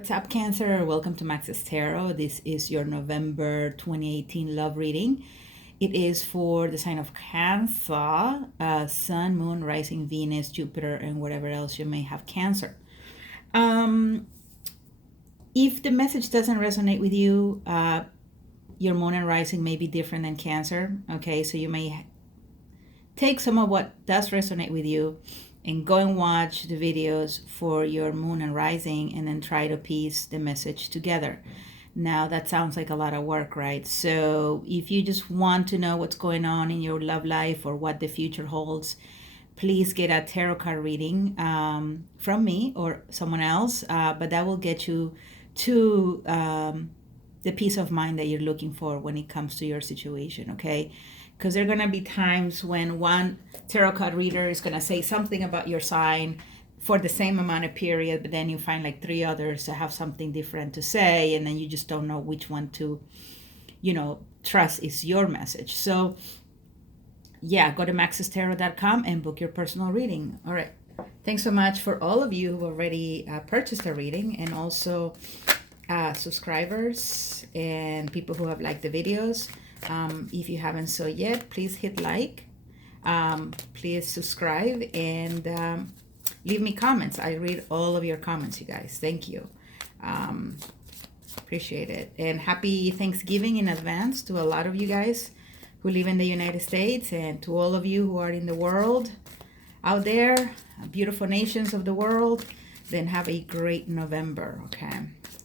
What's up, Cancer? Welcome to Max's Tarot. This is your November 2018 love reading. It is for the sign of Cancer, Sun, Moon, Rising, Venus, Jupiter, and whatever else you may have Cancer. If the message doesn't resonate with you, your Moon and Rising may be different than Cancer. Okay, so you may take some of what does resonate with you and go and watch the videos for your Moon and Rising and then try to piece the message together. Now that sounds like a lot of work, right? So if you just want to know what's going on in your love life or what the future holds, please get a tarot card reading from me or someone else, but that will get you to the peace of mind that you're looking for when it comes to your situation, okay? Because there are going to be times when one tarot card reader is going to say something about your sign for the same amount of period, but then you find like three others that have something different to say, and then you just don't know which one to, trust is your message. So yeah, go to maxestarot.com and book your personal reading. All right. Thanks so much for all of you who already purchased a reading, and also subscribers and people who have liked the videos. If you haven't so yet, please hit like, please subscribe, and leave me comments. I read all of your comments, you guys. Thank you. Appreciate it. And happy Thanksgiving in advance to a lot of you guys who live in the United States, and to all of you who are in the world out there, beautiful nations of the world. Then have a great November, okay?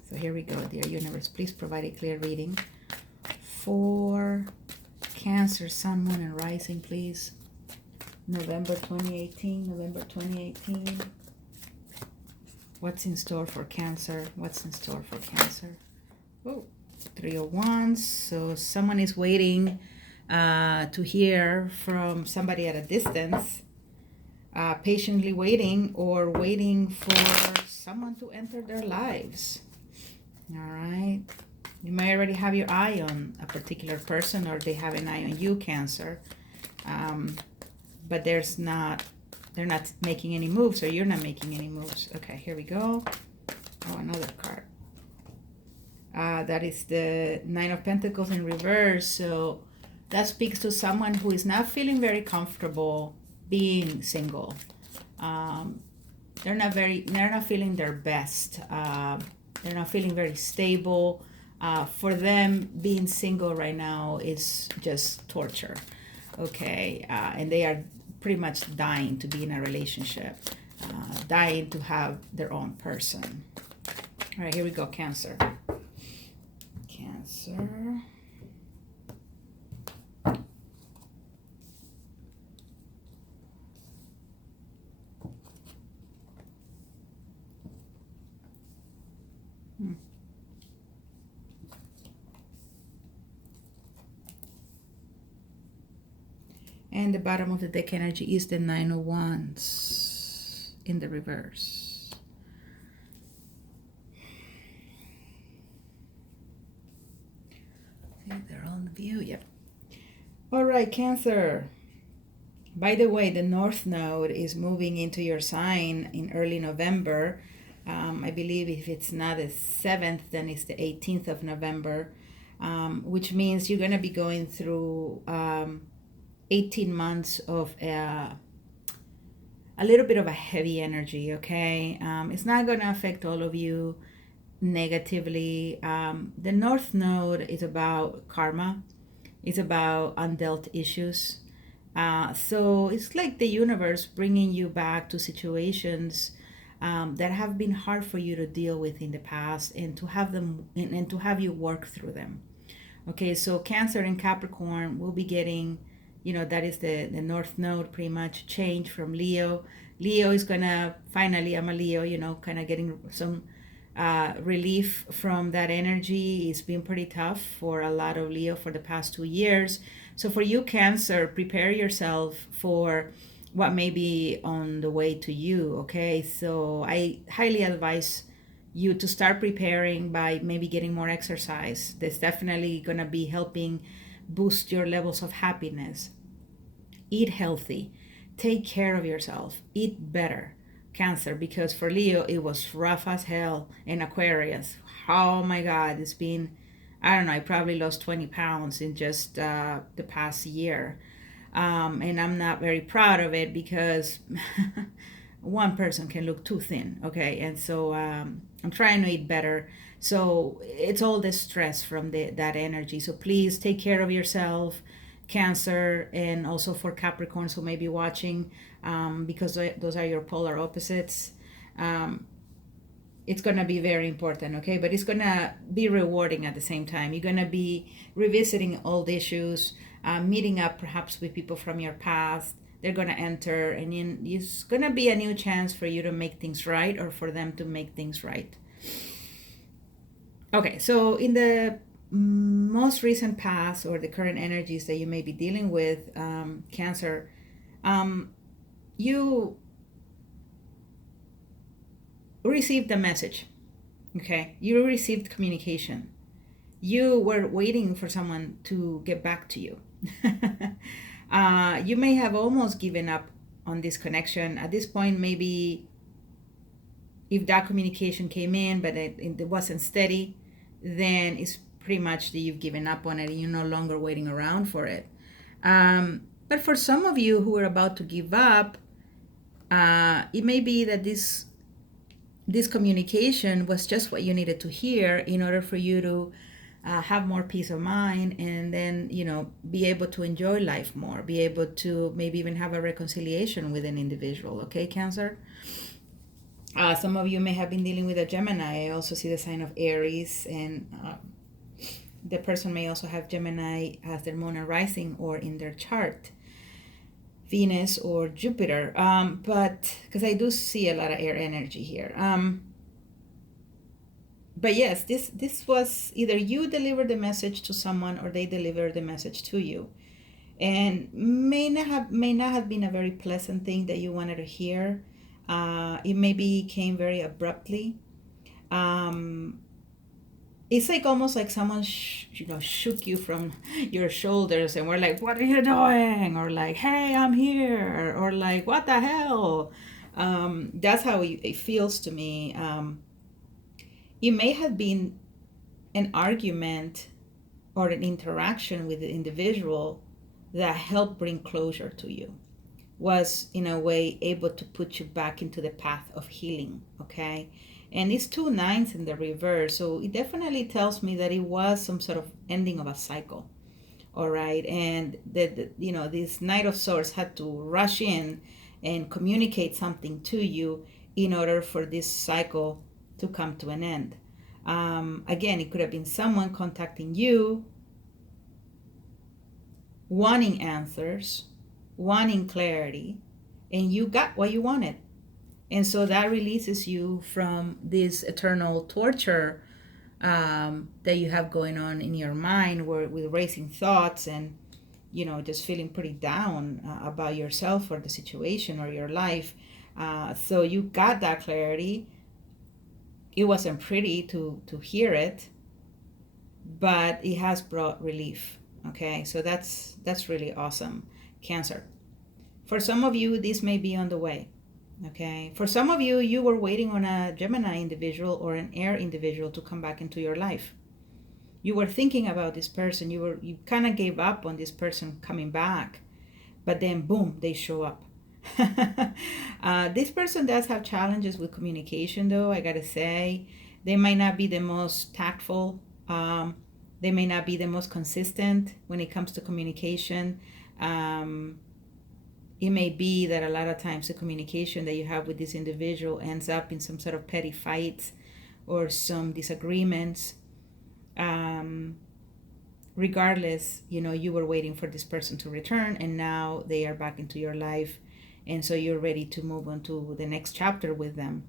So here we go, dear universe. Please provide a clear reading for Cancer, Sun, Moon, and Rising, please. November 2018, November 2018. What's in store for Cancer? What's in store for Cancer? Oh, Three of Wands. So someone is waiting to hear from somebody at a distance, patiently waiting, or waiting for someone to enter their lives. All right. You may already have your eye on a particular person, or they have an eye on you, Cancer. But they're not making any moves, or you're not making any moves. Okay, here we go. Oh, another card. That is the Nine of Pentacles in reverse. So that speaks to someone who is not feeling very comfortable being single. They're not feeling their best. They're not feeling very stable. For them, being single right now is just torture. Okay, and they are pretty much dying to be in a relationship, dying to have their own person. All right, here we go, Cancer. Cancer. And the bottom of the deck energy is the Nine of Wands in the reverse. Okay, they're on view, yep. All right, Cancer. By the way, the North Node is moving into your sign in early November. I believe if it's not the 7th, then it's the 18th of November, which means you're going to be going through 18 months of a little bit of a heavy energy, okay? It's not going to affect all of you negatively. The North Node is about karma. It's about undealt issues. So it's like the universe bringing you back to situations that have been hard for you to deal with in the past, and to have them and to have you work through them. Okay, so Cancer and Capricorn will be getting, that is the North Node, pretty much change from Leo. Leo is gonna finally, I'm a Leo, kind of getting some relief from that energy. It's been pretty tough for a lot of Leo for the past 2 years. So for you, Cancer, prepare yourself for what may be on the way to you, okay? So I highly advise you to start preparing by maybe getting more exercise. That's definitely going to be helping boost your levels of happiness. Eat healthy. Take care of yourself. Eat better. Cancer, because for Leo it was rough as hell. And Aquarius, oh my God, it's been, I don't know, I probably lost 20 pounds in just the past year. And I'm not very proud of it because one person can look too thin, okay? And so I'm trying to eat better. So it's all the stress from that energy. So please take care of yourself, Cancer, and also for Capricorns who may be watching, because those are your polar opposites. It's going to be very important, okay? But it's going to be rewarding at the same time. You're going to be revisiting old issues, meeting up perhaps with people from your past. They're going to enter, and it's going to be a new chance for you to make things right, or for them to make things right. Okay, so in the most recent past, or the current energies that you may be dealing with, Cancer, you received a message, okay? You received communication. You were waiting for someone to get back to you. You may have almost given up on this connection. At this point, maybe if that communication came in, but it wasn't steady, then it's pretty much that you've given up on it and you're no longer waiting around for it. But for some of you who are about to give up, it may be that this communication was just what you needed to hear in order for you to have more peace of mind, and then, be able to enjoy life more, be able to maybe even have a reconciliation with an individual, okay, Cancer? Some of you may have been dealing with a Gemini. I also see the sign of Aries, and the person may also have Gemini as their moon or rising, or in their chart, Venus or Jupiter. But because I do see a lot of air energy here. But yes, this was either you delivered the message to someone or they delivered the message to you, and may not have been a very pleasant thing that you wanted to hear. It maybe came very abruptly. It's like almost like someone shook you from your shoulders and were like, "What are you doing?" Or like, "Hey, I'm here," or like, "What the hell?" That's how it feels to me. It may have been an argument or an interaction with the individual that helped bring closure to you, was in a way able to put you back into the path of healing, okay? And it's 2 nines in the reverse, so it definitely tells me that it was some sort of ending of a cycle, all right? And that this Knight of Swords had to rush in and communicate something to you in order for this cycle to come to an end. Again, it could have been someone contacting you, wanting answers, wanting clarity, and you got what you wanted. And so that releases you from this eternal torture that you have going on in your mind, with racing thoughts and just feeling pretty down about yourself or the situation or your life. So you got that clarity. It wasn't pretty to hear it, but it has brought relief. Okay, so that's really awesome, Cancer. For some of you, this may be on the way. Okay, for some of you, you were waiting on a Gemini individual or an air individual to come back into your life. You were thinking about this person. You kind of gave up on this person coming back, but then boom, they show up. This person does have challenges with communication, though, I gotta say. They might not be the most tactful. They may not be the most consistent when it comes to communication. It may be that a lot of times the communication that you have with this individual ends up in some sort of petty fights or some disagreements. Regardless, you were waiting for this person to return, and now they are back into your life. And so you're ready to move on to the next chapter with them.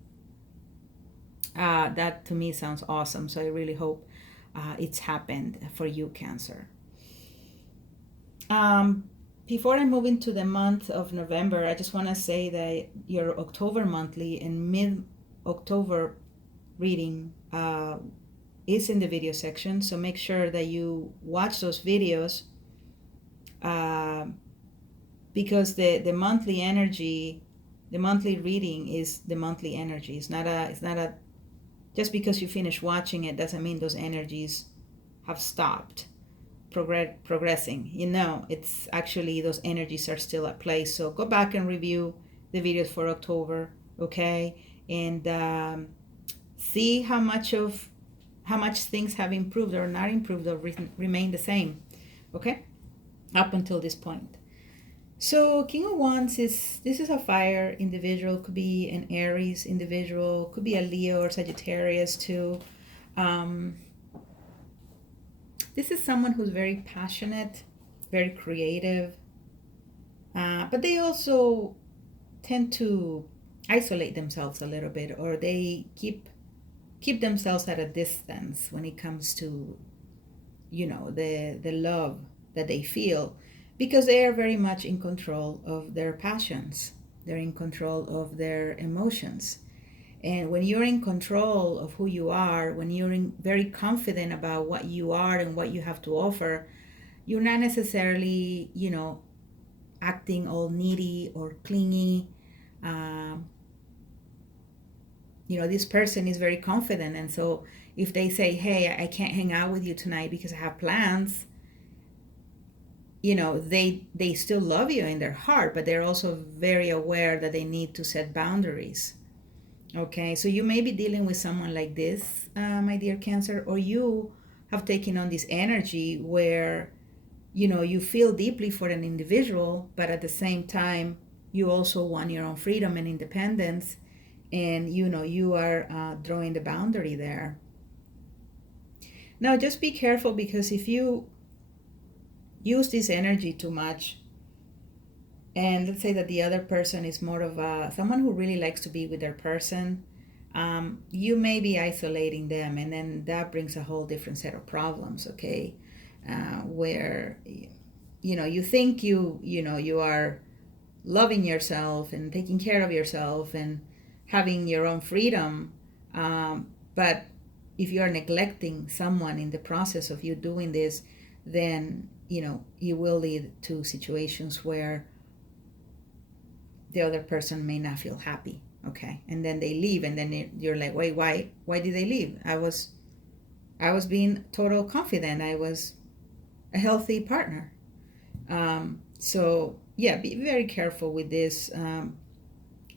That to me sounds awesome. So I really hope it's happened for you, Cancer. Before I move into the month of November, I just want to say that your October monthly and mid-October reading is in the video section. So make sure that you watch those videos, because the monthly energy The monthly reading is the monthly energy. It's not a just because you finish watching it doesn't mean those energies have stopped progressing. It's actually those energies are still at play. So go back and review the videos for October, okay? And see how much things have improved or not improved or remain the same, okay? Up until this point. So King of Wands is a fire individual, could be an Aries individual, could be a Leo or Sagittarius too. Um, this is someone who's very passionate, very creative, but they also tend to isolate themselves a little bit, or they keep themselves at a distance when it comes to the love that they feel, because they are very much in control of their passions. They're in control of their emotions. And when you're in control of who you are, when you're very confident about what you are and what you have to offer, you're not necessarily, acting all needy or clingy. Um, this person is very confident. And so if they say, hey, I can't hang out with you tonight because I have plans, they still love you in their heart, but they're also very aware that they need to set boundaries. Okay, so you may be dealing with someone like this, my dear Cancer, or you have taken on this energy where you feel deeply for an individual, but at the same time you also want your own freedom and independence, and you are drawing the boundary there. Now just be careful, because if you use this energy too much, and let's say that the other person is more of someone who really likes to be with their person, you may be isolating them, and then that brings a whole different set of problems, okay? Where you think you are loving yourself and taking care of yourself and having your own freedom, but if you are neglecting someone in the process of you doing this, then you will lead to situations where the other person may not feel happy, okay? And then they leave, and then you're like, wait, why did they leave? I was being total confident. I was a healthy partner. So yeah, be very careful with this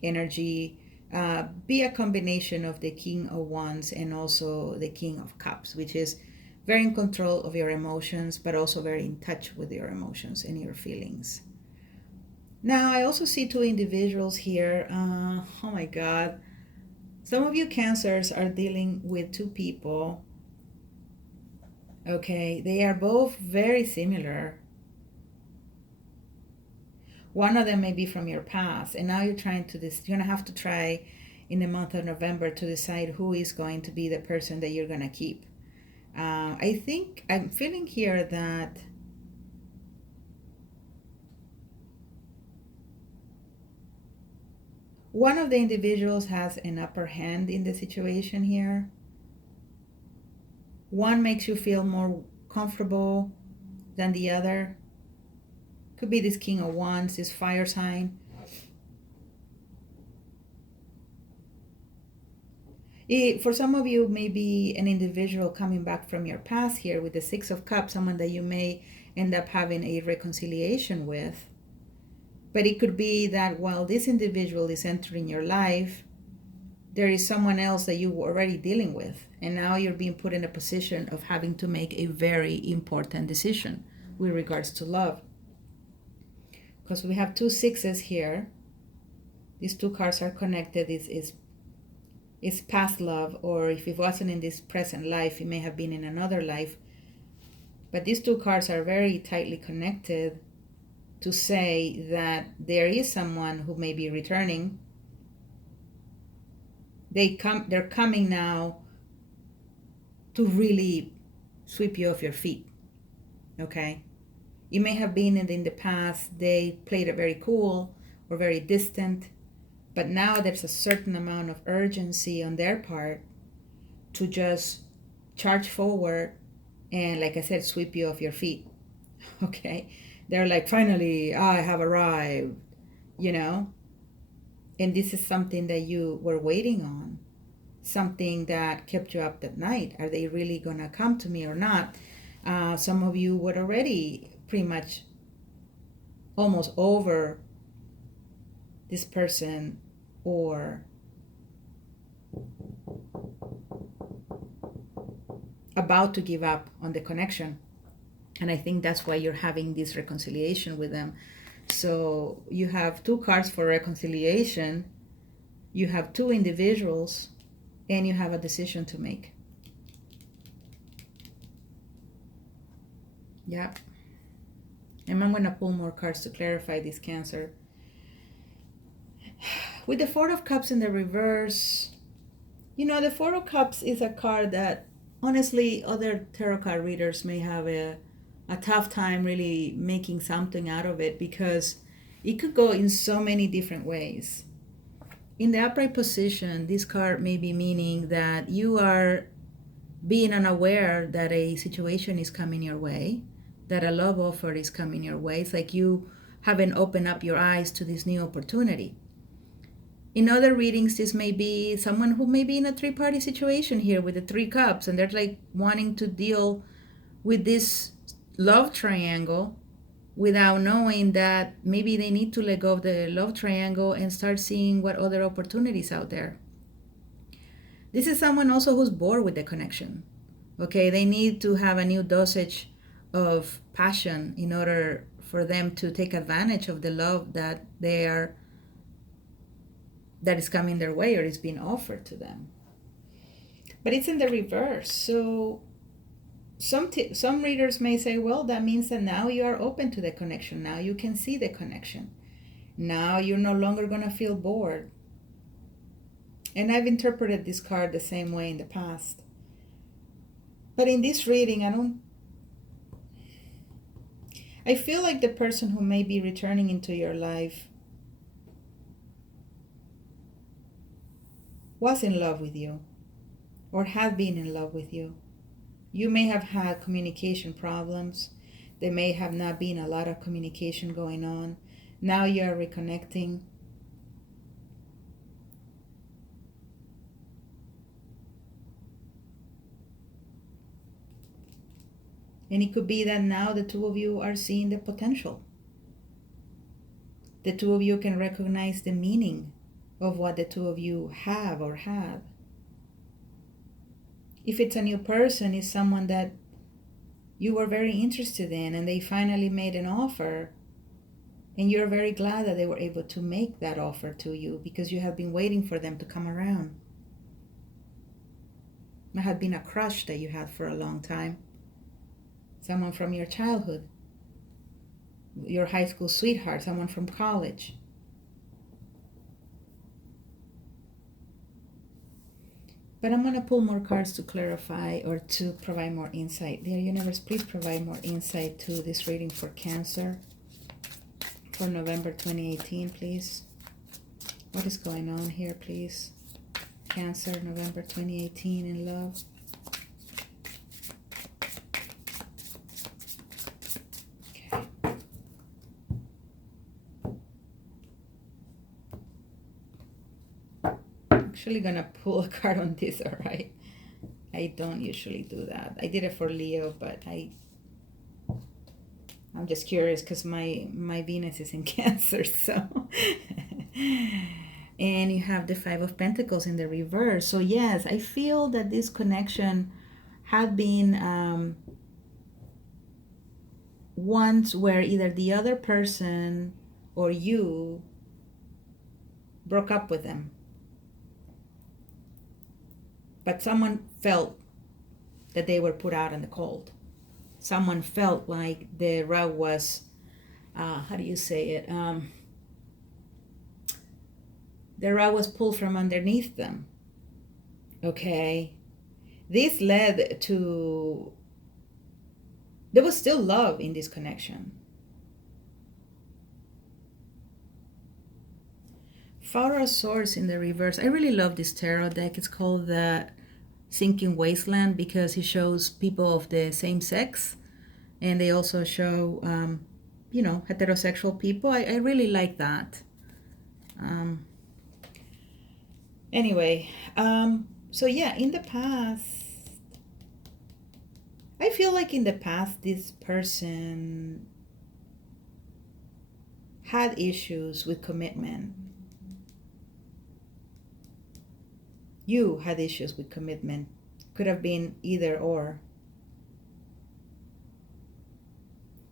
energy. Be a combination of the King of Wands and also the King of Cups, which is very in control of your emotions, but also very in touch with your emotions and your feelings. Now, I also see two individuals here. Oh my God. Some of you Cancers are dealing with two people. Okay, they are both very similar. One of them may be from your past, and now you're you're gonna have to try in the month of November to decide who is going to be the person that you're gonna keep. I think I'm feeling here that one of the individuals has an upper hand in the situation here. One makes you feel more comfortable than the other. Could be this King of Wands, this fire sign. For some of you, maybe an individual coming back from your past here with the Six of Cups, someone that you may end up having a reconciliation with. But it could be that while this individual is entering your life, there is someone else that you were already dealing with. And now you're being put in a position of having to make a very important decision with regards to love. Because we have two sixes here. These two cards are connected. It's past love, or if it wasn't in this present life, it may have been in another life. But these two cards are very tightly connected to say that there is someone who may be returning. They're coming now to really sweep you off your feet, okay? It may have been in the past they played it very cool or very distant, but now there's a certain amount of urgency on their part to just charge forward and, like I said, sweep you off your feet, okay? They're like, finally, I have arrived, you know? And this is something that you were waiting on, something that kept you up at night. Are they really going to come to me or not? Some of you were already pretty much almost over this person, or about to give up on the connection. And I think that's why you're having this reconciliation with them. So you have two cards for reconciliation, you have two individuals, and you have a decision to make. Yeah. And I'm going to pull more cards to clarify this, Cancer. With the Four of Cups in the reverse, the Four of Cups is a card that honestly other tarot card readers may have a tough time really making something out of it, because it could go in so many different ways. In the upright position, this card may be meaning that you are being unaware that a situation is coming your way, that a love offer is coming your way. It's like you haven't opened up your eyes to this new opportunity. In other readings, this may be someone who may be in a three-party situation here with the Three Cups, and they're like wanting to deal with this love triangle without knowing that maybe they need to let go of the love triangle and start seeing what other opportunities out there. This is someone also who's bored with the connection. Okay, they need to have a new dosage of passion in order for them to take advantage of the love that is coming their way or is being offered to them. But it's in the reverse. So some readers may say, well, that means that now you are open to the connection. Now you can see the connection. Now you're no longer going to feel bored. And I've interpreted this card the same way in the past. But in this reading, I feel like the person who may be returning into your life was in love with you or had been in love with you. You may have had communication problems. There may have not been a lot of communication going on. Now you are reconnecting. And it could be that now the two of you are seeing the potential. The two of you can recognize the meaning of what the two of you have or had. If it's a new person, it's someone that you were very interested in and they finally made an offer, and you're very glad that they were able to make that offer to you because you have been waiting for them to come around. It had been a crush that you had for a long time. Someone from your childhood, your high school sweetheart, someone from college. But I'm going to pull more cards to clarify or to provide more insight. Dear Universe, please provide more insight to this reading for Cancer for November 2018, please. What is going on here, please? Cancer, November 2018 in love. Actually gonna pull a card on this, all right? I don't usually do that. I did it for Leo, but I'm just curious because my Venus is in Cancer, so and you have the Five of Pentacles in the reverse. So yes, I feel that this connection had been once where either the other person or you broke up with them. But someone felt that they were put out in the cold. Someone felt like the rug was, how do you say it? The rug was pulled from underneath them. Okay? This led to, there was still love in this connection. Four of Swords in the reverse. I really love this tarot deck. It's called the Sinking Wasteland because it shows people of the same sex, and they also show heterosexual people. I really like that. Anyway, so yeah, in the past, I feel like in the past, this person had issues with commitment. You had issues with commitment. Could have been either or.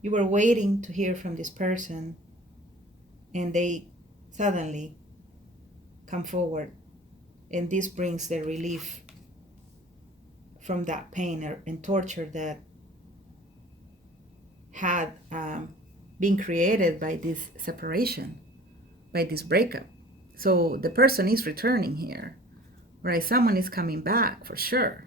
You were waiting to hear from this person, and they suddenly come forward, and this brings the relief from that pain and torture that had been created by this separation, by this breakup. So the person is returning here, right? Someone is coming back for sure.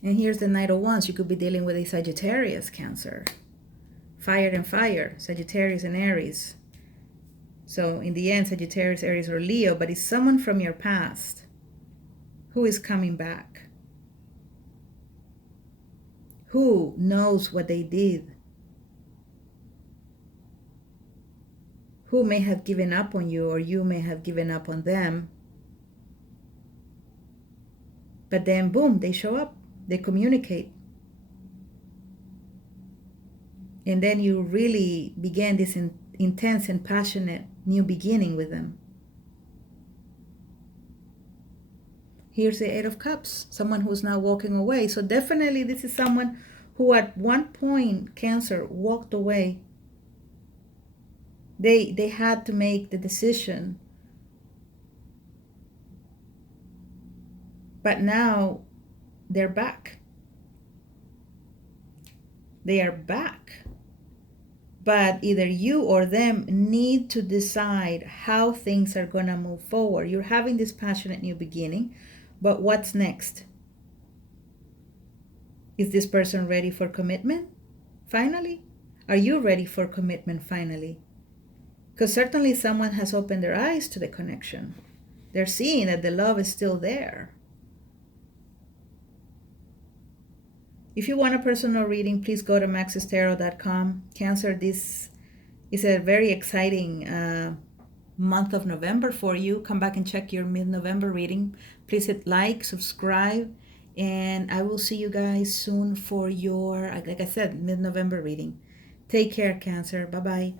And here's the Knight of Wands. You could be dealing with a Sagittarius, Cancer. Fire and fire, Sagittarius and Aries. So in the end, Sagittarius, Aries, or Leo, but it's someone from your past who is coming back. Who knows what they did? Who may have given up on you, or you may have given up on them. But then, boom, they show up. They communicate. And then you really began this intense and passionate new beginning with them. Here's the Eight of Cups, someone who's now walking away. So definitely this is someone who at one point, Cancer, walked away. They had to make the decision. But now they're back. They are back. But either you or them need to decide how things are going to move forward. You're having this passionate new beginning, but what's next? Is this person ready for commitment? Finally? Are you ready for commitment finally? Because certainly someone has opened their eyes to the connection. They're seeing that the love is still there. If you want a personal reading, please go to maxestarot.com. Cancer, this is a very exciting month of November for you. Come back and check your mid-November reading. Please hit like, subscribe, and I will see you guys soon for your, like I said, mid-November reading. Take care, Cancer. Bye-bye.